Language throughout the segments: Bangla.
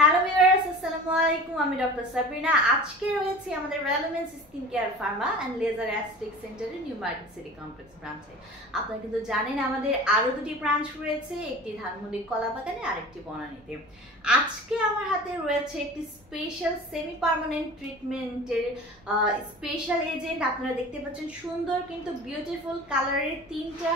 হ্যালো ভিউয়ার্স, আসসালামু আলাইকুম। আমি ডক্টর সাবরিনা। আজকে রয়েছে আমাদের রেলোমেন্স skin care pharma and laser aesthetic সেন্টারের নিউ মার্কেট সিটি কমপ্লেক্স ব্রাঞ্চে। আপনারা কিন্তু জানেন আমাদের আরও দুটি ব্রাঞ্চ রয়েছে, একটি ধানমন্ডি কলাবাগানে আর একটি বনানীতে। আজকে আমার হাতে রয়েছে একটি স্পেশাল সেমি পার্মানেন্ট ট্রিটমেন্টের স্পেশাল এজেন্ট। আপনারা দেখতে পাচ্ছেন সুন্দর কিন্তু বিউটিফুল কালারের তিনটা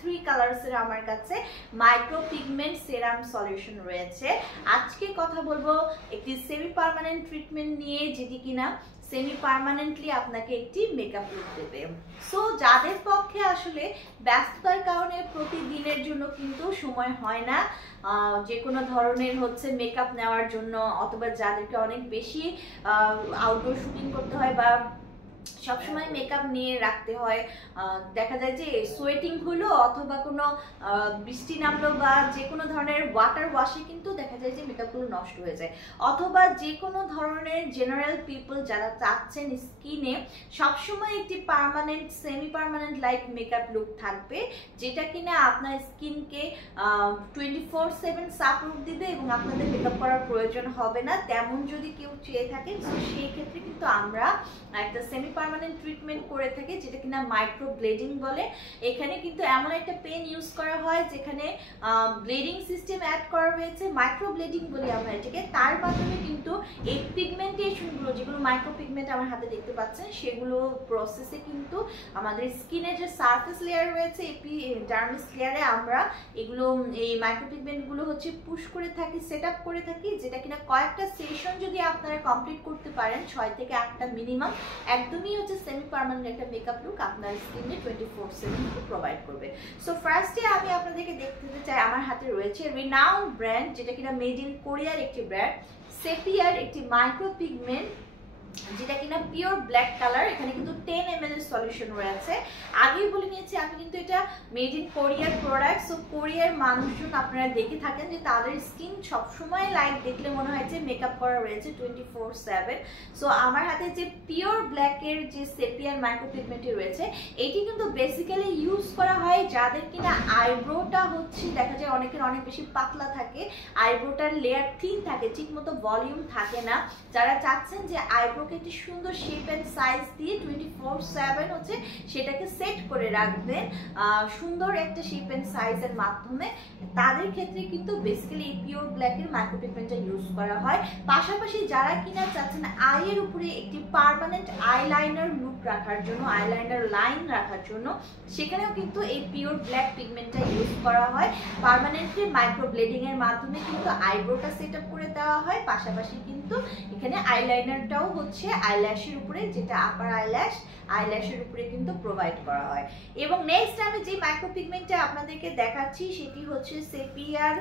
থ্রি কালার্সের আমার কাছে মাইক্রো পিগমেন্ট সেরাম সলিউশন রয়েছে। আজকে কথা বলবো একটি সেমি পার্মানেন্ট ট্রিটমেন্ট নিয়ে, যেটি কিনা সেমি পার্মানেন্টলি আপনাকে একটি মেকআপ লুক দেবে। সো যাদের পক্ষে আসলে ব্যস্ততার কারণে প্রতিদিনের জন্য কিন্তু সময় হয় না যে কোনো ধরনের মেকআপ নেওয়ার জন্য, অথবা যাদেরকে অনেক বেশি আউটডোর শুটিং করতে হয় বা সবসময় মেকআপ নিয়ে রাখতে হয়, দেখা যায় যে সোয়েটিং হলো অথবা কোনো বৃষ্টি নামলো বা যে কোনো ধরনের ওয়াটার ওয়াশে কিন্তু দেখা যায় যে মেকআপগুলো নষ্ট হয়ে যায়, অথবা যে কোনো ধরনের জেনারেল পিপল যারা চাচ্ছেন স্কিনে সবসময় একটি permanent semi permanent like makeup look থাকবে, যেটা কিনা আপনার স্কিনকে 24/7 সাপোর্ট দিবে এবং আপনাদের মেকআপ করার প্রয়োজন হবে না, তেমন যদি কেউ চেয়ে থাকেন সেই ক্ষেত্রে কিন্তু আমরা একটা সেমি পার্মানেন্ট ট্রিটমেন্ট করে থাকি, যেটা কিনা মাইক্রো ব্লেডিং বলে। এখানে কিন্তু এমন একটা পেন ইউজ করা হয় যেখানে ব্লেডিং সিস্টেম অ্যাড করা হয়েছে, মাইক্রো ব্লেডিং বলি আমরা এটাকে। তার মাধ্যমে কিন্তু এই পিগমেন্টেশনগুলো, যেগুলো মাইক্রো পিগমেন্ট আমার হাতে দেখতে পাচ্ছেন, সেগুলো প্রসেসে কিন্তু আমাদের স্কিনের যে সারফেস লেয়ার রয়েছে, এপিডার্মিস লেয়ারে আমরা এগুলো এই মাইক্রো পিগমেন্টগুলো পুশ করে থাকি, সেট আপ করে থাকি, যেটা কিনা কয়েকটা সেশন যদি আপনারা কমপ্লিট করতে পারেন, 6 থেকে 8টা মিনিমাম, একদমই সেমি পার্মানেন্ট একটা মেকআপ লুক আপনার স্কিনে 24/7 প্রোভাইড করবে। সো ফার্স্টে আমি আপনাদেরকে দেখতে চাই, আমার হাতে রয়েছে রিনাউন্ড ব্র্যান্ড, যেটা কিনা মেড ইন কোরিয়ার একটি ব্র্যান্ড, সেপিয়ার একটি মাইক্রো পিগমেন্ট, যেটা কিনা পিওর ব্ল্যাক কালার। এখানে কিন্তু 10 ml এর সলিউশন রয়েছে। আগেই বলে নিয়েছি আমি কিন্তু এটা মেড ইন কোরিয়ার প্রোডাক্ট। সো কোরিয়ার মানুষজন আপনারা দেখে থাকেন যে তাদের স্কিন সবসময় লাইট দেখলে মনে হয় যে মেকআপ করা রয়েছে 24/7। সো আমার হাতে যে পিওর ব্ল্যাকের যে সেপিয়ার মাইক্রো পিগমেন্টটি রয়েছে, এটি কিন্তু বেসিক্যালি ইউজ করা হয় যাদের কিনা আইব্রোটা দেখা যায় অনেকের অনেক বেশি পাতলা থাকে, আইব্রোটার লেয়ার থিন থাকে, ঠিক মতো ভলিউম থাকে না, যারা চাচ্ছেন যে আইব্রো একটি সুন্দর শেপ এন্ড সাইজ দিয়ে 24/7 সেটাকে সেট করে রাখবেন সুন্দর একটা শেপ এন্ড সাইজের মাধ্যমে, তাদের ক্ষেত্রে কিন্তু বেসিক্যালি এই পিওর ব্ল্যাকের মাইক্রো পিগমেন্টটা ইউজ করা হয়। পাশাপাশি যারা কিনা চাচ্ছেন আইয়ের উপরে একটি পার্মানেন্ট আইলাইনার লুক রাখার জন্য, আইলাইনার লাইন রাখার জন্য, সেখানেও কিন্তু এই পিওর ব্ল্যাক পিগমেন্টটা ইউজ করা হয়। পার্মানেন্টলি মাইক্রো ব্লেডিং এর মাধ্যমে কিন্তু আইব্রোটা সেট আপ করে দেওয়া হয়, পাশাপাশি কিন্তু এখানে আইলাইনারটাও আইল্যাশের উপরে, যেটা আপার আইল্যাশের উপরে কিন্তু প্রোভাইড করা হয়। এবং নেক্সট আমি যে মাইক্রো পিগমেন্টটা আপনাদেরকে দেখাচ্ছি, সেটি সেপিয়ার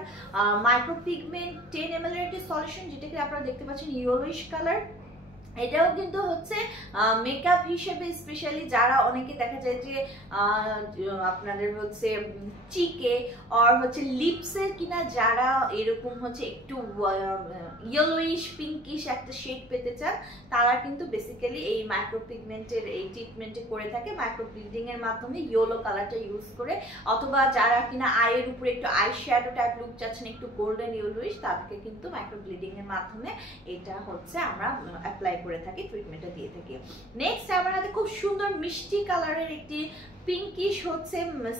মাইক্রো পিগমেন্ট 10 ml এর একটি সলিউশন, যেটাকে আপনারা দেখতে পাচ্ছেন ইয়েলোইশ কালার। এটাও কিন্তু মেকআপ হিসেবে স্পেশালি যারা অনেকে দেখা যায় যে আপনাদের চিকে আর লিপসের কিনা যারা এরকম একটু ইয়েলোইশ পিঙ্কিশ একটা শেড পেতে চান, তারা কিন্তু বেসিক্যালি এই মাইক্রো পিগমেন্টের এই ট্রিটমেন্টে করে থাকে, মাইক্রো ব্লিডিং এর মাধ্যমে ইয়েলো কালারটা ইউজ করে। অথবা যারা কিনা আইয়ের উপরে একটু আই শ্যাডো টাইপ লুক চাচ্ছেন, একটু গোল্ডেন ইয়েলোইশ, তাদেরকে কিন্তু মাইক্রো ব্লিডিং এর মাধ্যমে এটা আমরা অ্যাপ্লাই করে থাকি, ট্রিটমেন্টটা দিয়ে থাকি। নেক্সট আমার হাতে খুব সুন্দর মিষ্টি কালারের একটি পিঙ্কিশ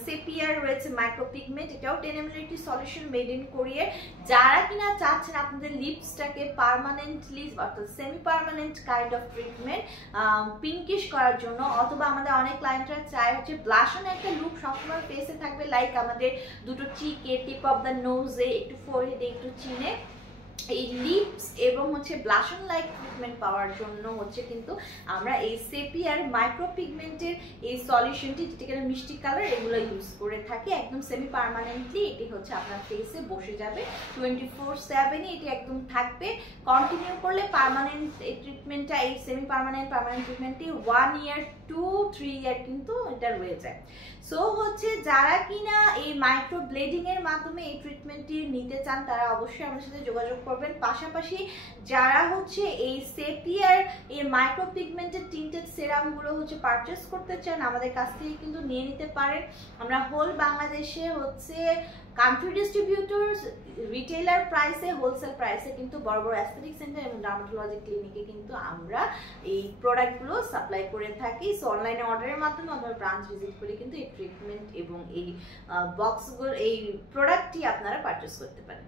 সেপিয়ার রয়েছে মাইক্রো পিগমেন্ট, এটাও 10 ml একটি সলিউশন মেড ইন কোরিয়ার। যারা কিনা চাচ্ছেন আপনাদের লিপসটাকে পার্মানেন্টলি অর্থাৎ semi permanent kind of treatment pinkish করার জন্য, অথবা আমাদের অনেক ক্লায়েন্টরা চায় ব্লাশন একটা লুক সবসময় ফেসে থাকবে, লাইক আমাদের দুটো চিকে, টিপ অফ দ্য নোজে, একটু ফোরহেডে, একটু চিনে, এই লিপস এবং ব্লাশন লাইক ট্রিটমেন্ট পাওয়ার জন্য কিন্তু আমরা এই সেপিয়ার মাইক্রো পিগমেন্টের এই সলিউশনটি, যেটা মিষ্টি কালার, এগুলো ইউজ করে থাকি একদম সেমি পার্মানেন্টলি। এটি আপনার ফেসে বসে যাবে 24/7, এটি একদম থাকবে। কন্টিনিউ করলে পার্মানেন্ট এই ট্রিটমেন্টটা, এই semi permanent ট্রিটমেন্টটি 1 year to 3 year কিন্তু এটা রয়ে যায়। সো যারা কিনা এই মাইক্রো ব্লেডিং এর মাধ্যমে এই ট্রিটমেন্টটি নিতে চান, তারা অবশ্যই আমাদের সাথে যোগাযোগ করবেন। পাশাপাশি যারা হচ্ছে এই সেপিয়ার এই মাইক্রো পিগমেন্টেড টিন্টেড সেরামগুলো হচ্ছে পারচেস করতে চান আমাদের কাছ থেকে কিন্তু নিয়ে নিতে পারেন। আমরা হোল বাংলাদেশে হচ্ছে কান্ট্রি ডিস্ট্রিবিউটর, রিটেলার প্রাইসে, হোলসেল প্রাইসে কিন্তু বড় বড় অ্যাস্থেটিক সেন্টার এবং ডার্মাটোলজি ক্লিনিকে কিন্তু আমরা এই প্রোডাক্টগুলো সাপ্লাই করে থাকি। সো অনলাইনে অর্ডারের মাধ্যমে অথবা ব্রাঞ্চ ভিজিট করে কিন্তু এই ট্রিটমেন্ট এবং এই বক্সগুলো, এই প্রোডাক্টটি আপনারা পারচেস করতে পারেন।